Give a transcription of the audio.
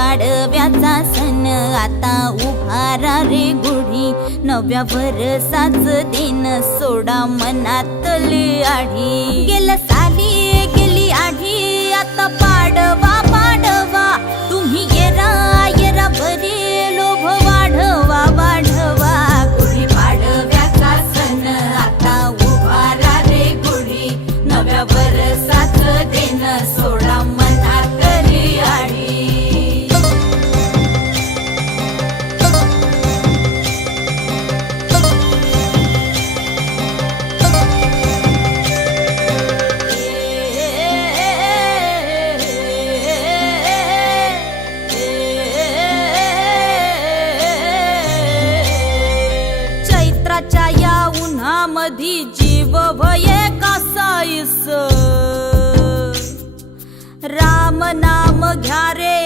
पाडव्याचा सण आता उभारा रे गुढी, नव्या वर्षाच दिन सोडा मनातली आढी। गेल्या साली गेली आढी, आता पाडवा पाडवा, तुम्ही येरा येरा बरी लोभ वाढवा वाढवा। गुढी पाडव्याचा सण आता उभारा रे गुढी, नव्या वर्षाच दिन सोडा मनातली आढी। चैत्राच्या या उन्हामधी जीव भये कासाईस, राम नाम घ्या रे